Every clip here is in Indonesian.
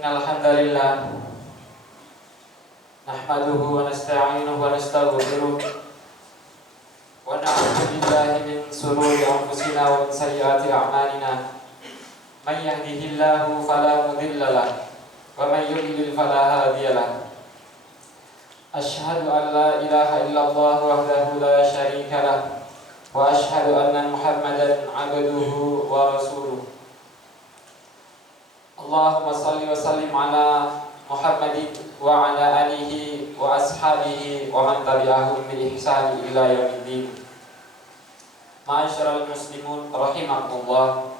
Innal hamdalillah nahmaduhu wa nasta'inuhu wa nastaghfiruh wa na'udzu billahi min shururi anfusina wa min sayyiati a'malina. May yahdihillahu fala mudilla lahu wa may yudlil fala hadiya lahu. Asyhadu an la ilaha illallah wahdahu la syarika lahu wa asyhadu anna Muhammadan 'abduhu wa rasuluh. Allahumma salli wa sallim ala Muhammadin wa ala alihi wa ashabihi wa man tabi'ahum bi ihsani ila yaumiddin. Ma'asyiral muslimun rahimakumullah,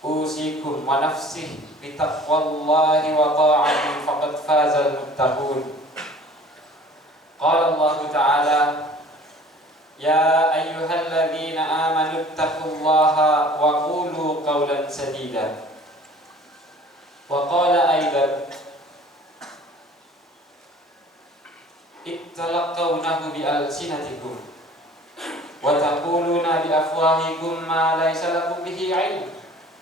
usikum wa nafsi bi taqwallahi wa ta'atihi faqad fazal muttaqun. Qala Allah Ta'ala, ya ayyuhalladzina amanu taqullaha wa qulu qawlan sadida. Wa qala aidan ittalaqawnahu bi alsinatikum wa taquluna bi afwahikum ma laysa lakum bihi 'ilm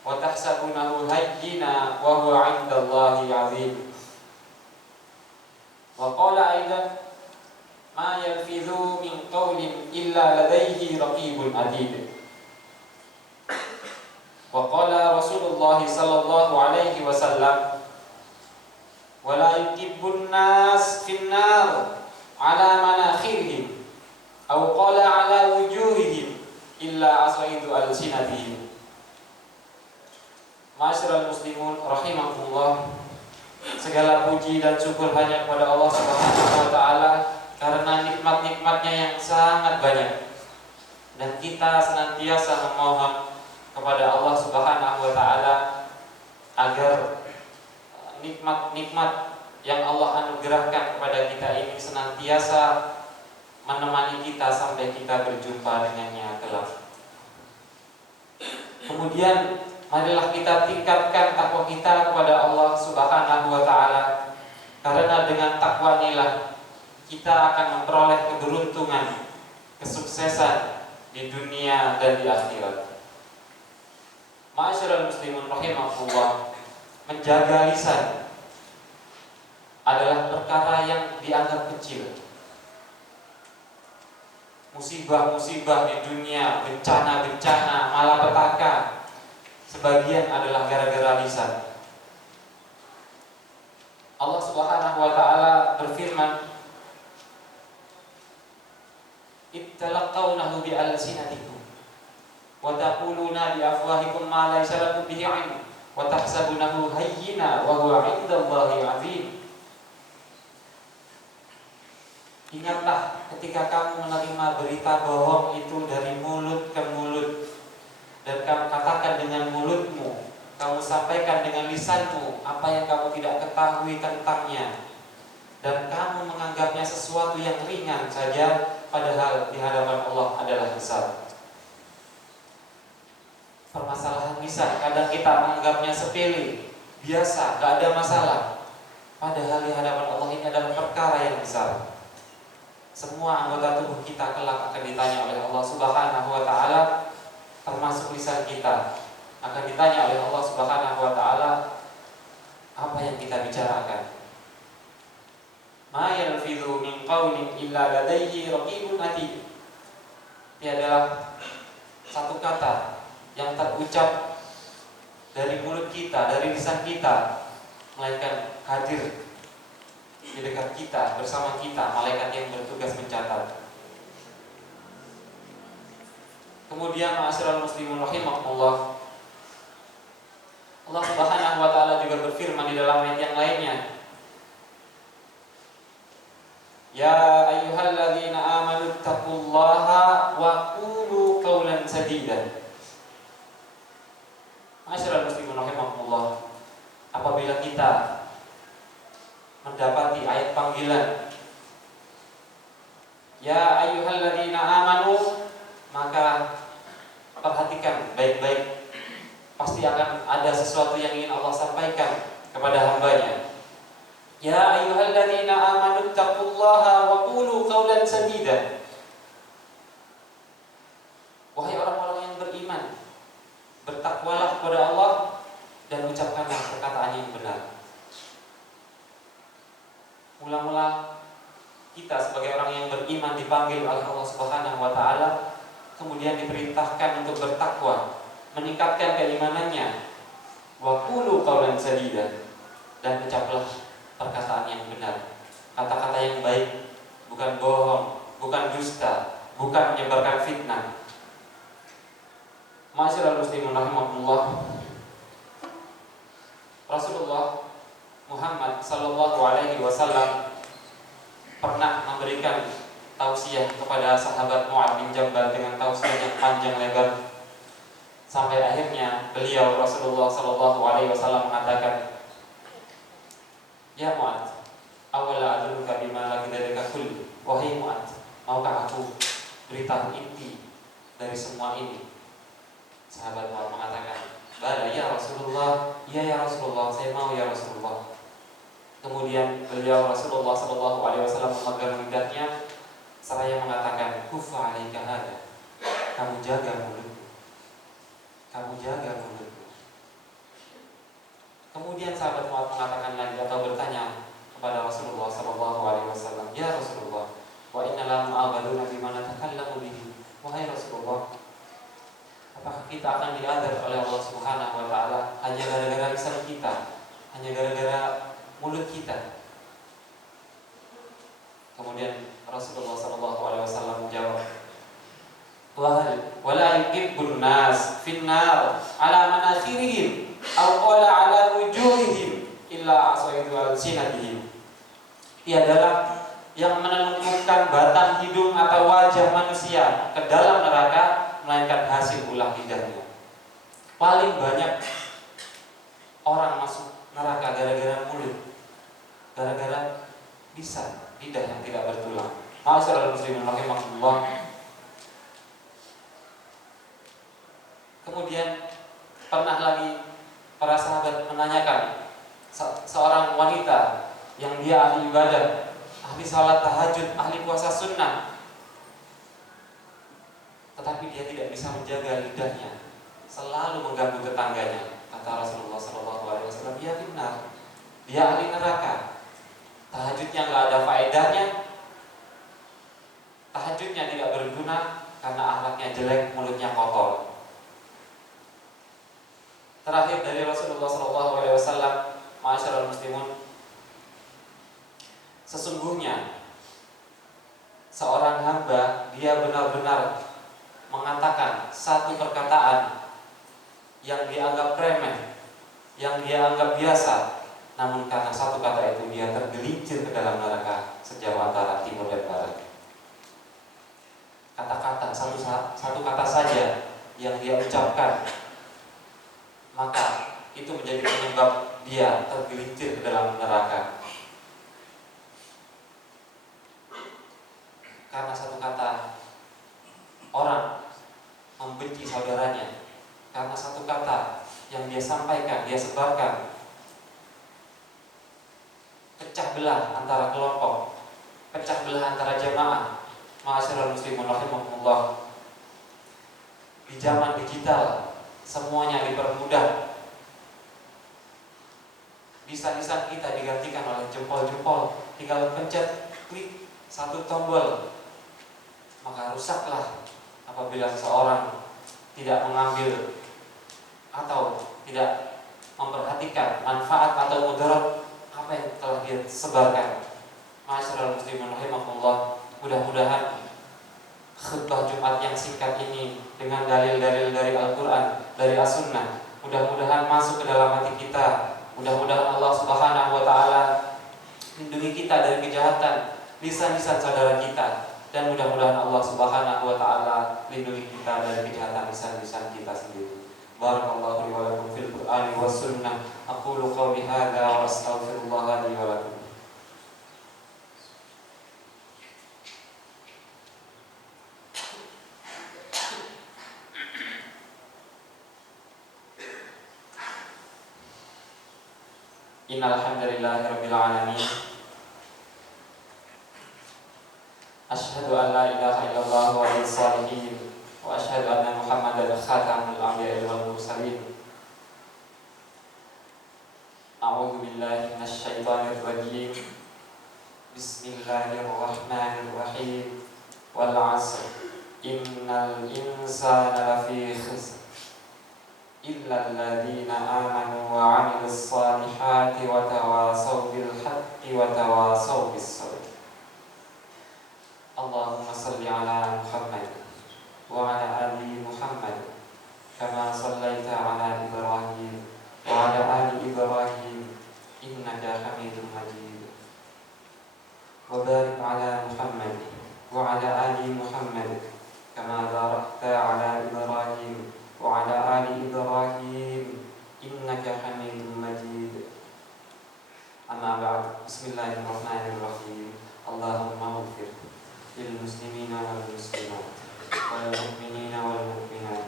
wa tahsabunahu hayyina wa huwa 'indallahi 'azim. Wa qala aidan ma yalfidhu min qawlin illa ladayhi raqibun atid. Wa qala Rasulullah sallallahu alaihi wasallam, wa la yukibbun nas finnar ala manakhirihim aw qala ala wujuhihim illa asaidu alsinatihim. Ma'asyiral muslimun rahimakumullah, segala puji dan syukur hanya kepada Allah Subhanahu wa taala karena nikmat-nikmatnya yang sangat banyak, dan kita senantiasa memohon kepada Allah Subhanahu wa taala agar nikmat-nikmat yang Allah anugerahkan kepada kita ini senantiasa menemani kita sampai kita berjumpa dengannya kelak. Kemudian marilah kita tingkatkan takwa kita kepada Allah Subhanahu wa taala, karena dengan takwa inilah kita akan memperoleh keberuntungan, kesuksesan di dunia dan di akhirat. Ma'asyiral muslimun rahimakumullah, menjaga lisan adalah perkara yang dianggap kecil. Musibah-musibah di dunia, bencana-bencana, malapetaka, sebagian adalah gara-gara lisan. Allah Subhanahu wa taala berfirman, ittalaqawnahu bi alsinatikum wa taquluna bi afwahikum ma laysa lakum bihi 'ilm wa tahsabunahu hayyina wa huwa 'indallahi 'azim. Ingatlah ketika kamu menerima berita bohong itu dari mulut ke mulut, dan kamu katakan dengan mulutmu, kamu sampaikan dengan lisanmu apa yang kamu tidak ketahui tentangnya, dan kamu menganggapnya sesuatu yang ringan saja, padahal di hadapan Allah adalah besar. Permasalahan lisan kadang kita menganggapnya sepele, biasa, gak ada masalah, padahal di hadapan Allah ini adalah perkara yang besar. Semua anggota tubuh kita kelak akan ditanya oleh Allah Subhanahu wa taala, termasuk lisan kita akan ditanya oleh Allah Subhanahu wa taala apa yang kita bicarakan. Ma yalfidhu min qawlin illa ladayhi raqibun atid. Tiadalah satu kata yang terucap dari mulut kita, dari lisan kita, melainkan hadir di dekat kita, bersama kita malaikat yang bertugas mencatat. Kemudian ma'asyiral muslimun rahimakumullah, Allah Subhanahu wa taala juga berfirman di dalam ayat yang lainnya, ya ayyuhalladzina amanu taqullaha wa qulu qawlan sadida. Ma'asyiral muslimun rahimakumullah, apabila kita mendapati ayat panggilan ya ayyuhalladzina amanu, maka perhatikan baik-baik, pasti akan ada sesuatu yang ingin Allah sampaikan kepada hambanya. Ya ayyuhalladzina amanu taqullaha wa qulu qawlan sadida. Wahai orang-orang yang beriman, bertakwalah kepada Allah dan ucapkanlah perkataan yang benar. dipanggil oleh Allah Subhanahu wa taala, kemudian diperintahkan untuk bertakwa, meningkatkan keimanannya. Wa qulu qaulan sadida, dan ucaplah perkataan yang benar, kata-kata yang baik, bukan bohong, bukan dusta, bukan menyebarkan fitnah. Ma'asyiral muslimin rahimakumullah, Rasulullah Muhammad sallallahu alaihi wasallam pernah memberikan tausiah kepada sahabat Mu'adz bin Jabal dengan tausiah yang panjang lebar, sampai akhirnya beliau Rasulullah sallallahu alaihi wasallam mengatakan, "Ya Mu'adz, awala adulluka bima la bidzalika kulli." Wahai Mu'adz, maukah aku beritahu inti dari semua ini? Sahabat Mu'adz mengatakan, "Bala ya Rasulullah." "Iya ya Rasulullah, saya mau ya Rasulullah." Kemudian beliau Rasulullah sallallahu alaihi wasallam memegang lidahnya seraya mengatakan, "Kufa 'alaika hada." Kamu jaga mulutmu. Kamu jaga mulutmu. Kemudian sahabat Mu'adz mengatakan lagi atau bertanya kepada Rasulullah sallallahu alaihi wasallam, "Ya Rasulullah, wa inna la mu'abaduna bima natakallamu bihi." Wahai Rasulullah, apakah kita akan diadab oleh Allah Subhanahu wa taala hanya gara-gara lisan kita, hanya gara-gara mulut kita? Kemudian Rasulullah sallallahu alaihi wasallam menjawab, "Wala yukibbun nas finnar ala manakhirihim aw qala ala wujuhihim illa asaidu al-sinatihim." Tiadalah yang menelungkupkan batang hidung atau wajah manusia ke dalam neraka melainkan hasil ulah lidahnya. Paling banyak orang masuk neraka gara-gara mulut, gara-gara lisan, lidah yang tidak bertulang. Ma'asyiral muslimin rahimakumullah. Kemudian pernah lagi para sahabat menanyakan seorang wanita yang dia ahli ibadah, ahli salat tahajud, ahli puasa sunnah, tetapi dia tidak bisa menjaga lidahnya, selalu mengganggu tetangganya. Kata Rasulullah SAW, "Dia benar, dia ahli neraka. Tahajudnya nggak ada faedahnya, tahajudnya tidak berguna karena akhlaknya jelek, mulutnya kotor." Terakhir dari Rasulullah SAW, ma'asyiral muslimun, sesungguhnya seorang hamba dia benar-benar mengatakan satu perkataan yang dianggap remeh, yang dia anggap biasa, namun karena satu kata itu dia tergelincir ke dalam neraka sejauh antara timur dan barat. Kata-kata, satu kata saja yang dia ucapkan, maka itu menjadi penyebab dia tergelincir ke dalam neraka. Karena satu kata orang membenci saudaranya, karena satu kata yang dia sampaikan, dia sebarkan, pecah belah antara kelompok, pecah belah antara jamaah. Ma'asyiral muslimin rahimakumullah, di zaman digital semuanya dipermudah. Lisan-lisan kita digantikan oleh jempol-jempol, tinggal pencet klik satu tombol, maka rusaklah apabila seseorang tidak mengambil atau tidak memperhatikan manfaat atau mudarat apa yang telah dia sebarkan. Ma'asyiral muslimin rahimakumullah, mudah-mudahan khutbah Jumat yang singkat ini dengan dalil-dalil dari Al-Quran, dari As-Sunnah, mudah-mudahan masuk ke dalam hati kita. Mudah-mudahan Allah Subhanahu wa taala lindungi kita dari kejahatan lisan-lisan saudara kita, dan mudah-mudahan Allah Subhanahu wa taala lindungi kita dari kejahatan lisan-lisan kita sendiri. Barakallahu li wa lakum fil Qur'ani was sunnah. Aqulu qawli hadza wa astaghfirullah li wa lakum. Innal hamdalillahi rabbil alamin. Asyhadu an la ilaha illallah wa salihin wa asyhadu anna Muhammadan khatamul anbiya'i wal mursalin. A'udzu billahi minasy syaithanir rajim. Bismillahirrahmanirrahim. wal 'asr innal insana lafi khusr illa alladziina aamanu wa 'amilus shaalihati wa tawaasaw bil haqqi wa tawaasaw bis sabr. Allahumma shalli 'ala Muhammad wa 'ala ali Muhammad kama shallaita 'ala Ibrahim wa 'ala ali Ibrahim innaka Hamidum Majid. Wa barik 'ala Muhammad wa 'ala ali Muhammad kama barakta 'ala Ibrahim wa 'ala ali Ibrahim innaka Hamidum Majid. Amma ba'd. Bismillahirrahmanirrahim. Allahumma ighfir lil muslimina wal muslimat wal mu'minina wal mu'minat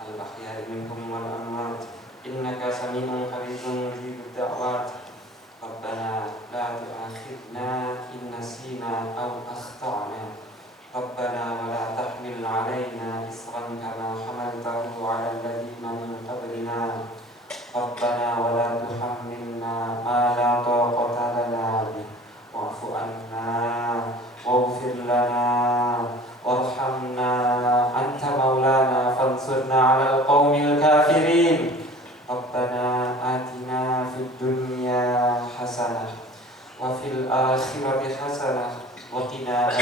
al ahya'i minhum wal amwat innaka sami'un qaribun mujibud da'wat. Rabbana la tu'akhidna in nasina aw akhtana. Rabbana wa la tahmil 'alaina isran kama hamaltahu 'ala alladziina min qablina. Rabbana wa la tuhammilna ma la taqata lana bihi wa'fu 'anna waghfir lana warhamna anta maulana fansurna 'alal qaumil kafirin. Rabbana atina fid dunya hasanah wa fil akhirati hasanah wa qina